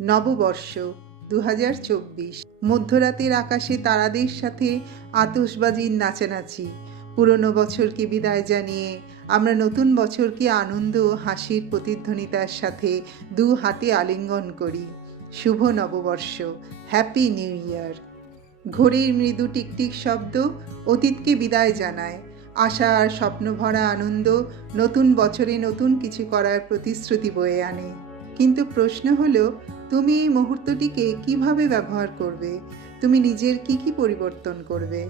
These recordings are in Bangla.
নববর্ষ দু হাজার চব্বিশ। মধ্যরাতের আকাশে তারাদের সাথে আতশবাজির নাচানাচি। পুরনো বছরকে বিদায় জানিয়ে আমরা নতুন বছরকে আনন্দ ও হাসির প্রতিধ্বনিতার সাথে দু হাতে আলিঙ্গন করি। শুভ নববর্ষ, হ্যাপি নিউ ইয়ার। ঘড়ির মৃদু টিকটিক শব্দ অতীতকে বিদায় জানায়। আশা আর স্বপ্নভরা আনন্দ নতুন বছরে নতুন কিছু করার প্রতিশ্রুতি বয়ে আনে। কিন্তু প্রশ্ন হলো তুমি এই মুহূর্তটিকে কীভাবে ব্যবহার করবে? তুমি নিজের কি কি পরিবর্তন করবে?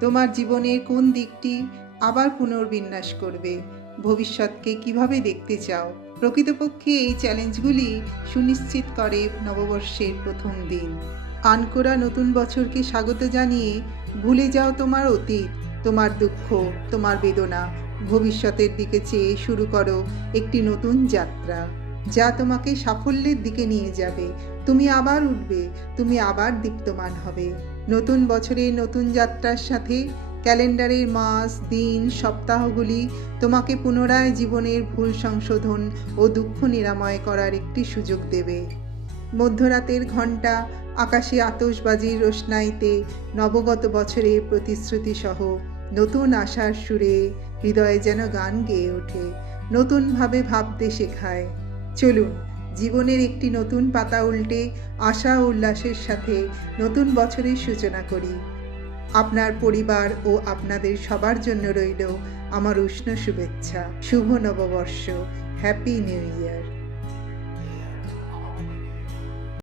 তোমার জীবনের কোন দিকটি আবার পুনর্বিন্যাস করবে? ভবিষ্যৎকে কীভাবে দেখতে চাও? প্রকৃতপক্ষে এই চ্যালেঞ্জগুলি সুনিশ্চিত করে নববর্ষের প্রথম দিন। আনকোরা নতুন বছরকে স্বাগত জানিয়ে ভুলে যাও তোমার অতীত, তোমার দুঃখ, তোমার বেদনা। ভবিষ্যতের দিকে চেয়ে শুরু করো একটি নতুন যাত্রা। যা তোমাকে সাফল্যের দিকে নিয়ে যাবে। তুমি আবার উঠবে, তুমি আবার দীপ্তমান হবে। নতুন বছরের নতুন যাত্রার সাথে ক্যালেন্ডারের মাস, দিন, সপ্তাহগুলি তোমাকে পুনরায় জীবনের ভুল সংশোধন ও দুঃখ নিরাময় করার একটি সুযোগ দেবে। মধ্যরাতের ঘণ্টা, আকাশে আতশবাজির রোশনাইতে নবগত বছরের প্রতিশ্রুতি সহ নতুন আশার সুরে হৃদয়ে যেন গান গেয়ে ওঠে, নতুনভাবে ভাবতে শেখায়। চলুন, জীবনের একটি নতুন পাতা উল্টে আশা উল্লাসের সাথে নতুন বছরের সূচনা করি। আপনার পরিবার ও আপনাদের সবার জন্য রইল আমার উষ্ণ শুভেচ্ছা। শুভ নববর্ষ। Happy new year.